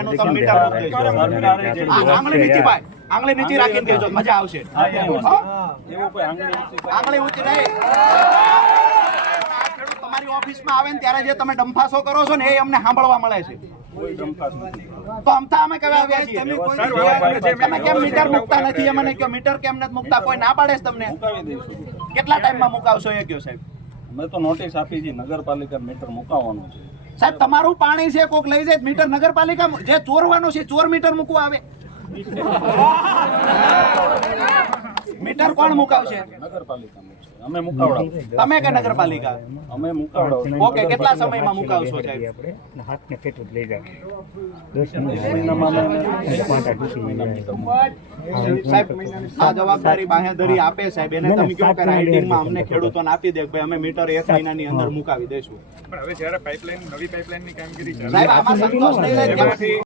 એનું તમે મીટર આંગળી નીચી ભાઈ આંગળી નીચી રાખીને દેજો. મજા આવશે. આંગળી ઊંચી નહીં. તમારી ઓફિસમાં આવે ને ત્યારે જે તમે ડંફાસો કરો છો ને એ અમને સાંભળવા મળે છે. તો અમથા અમે કહેવા આવ્યા છીએ. તમે કેમ મીટર મૂકતા નથી? એ મને કહો મીટર કેમ નથી મૂકતા? કોઈ ના પાડે તમને? કેટલા ટાઈમમાં મુકાવશો એ કયો સાહેબ? અમે તો નોટિસ આપી છે નગરપાલિકા મીટર મુકાવવાનું છે. સાહેબ, તમારું પાણી છે, કોક લઈ જાય, મીટર નગરપાલિકા જે ચોરવાનું છે, ચોર મીટર મૂકવા આવે. કોણ મુકાવશે? નગરપાલિકા અમે મુકાવડા તમે કે નગરપાલિકા? અમે મુકાવડા ઓકે કેટલા સમયમાં મુકાવશો સાહેબ? આપણે હાથને કેટલું લઈ જાય દસ મહિનામાં સાહેબ આ જવાબદારી બાહેધરી આપે સાહેબ. એને તમે કહો કે રાઇટિંગમાં અમને ખેડૂતોને આપી દે કે ભાઈ અમે મીટર એક મહિનાની અંદર મુકાવી દઈશું. પણ હવે જ્યારે પાઇપલાઇન નવી પાઇપલાઇનની કામગીરી સાહેબ આમાં સંતોષ નહીં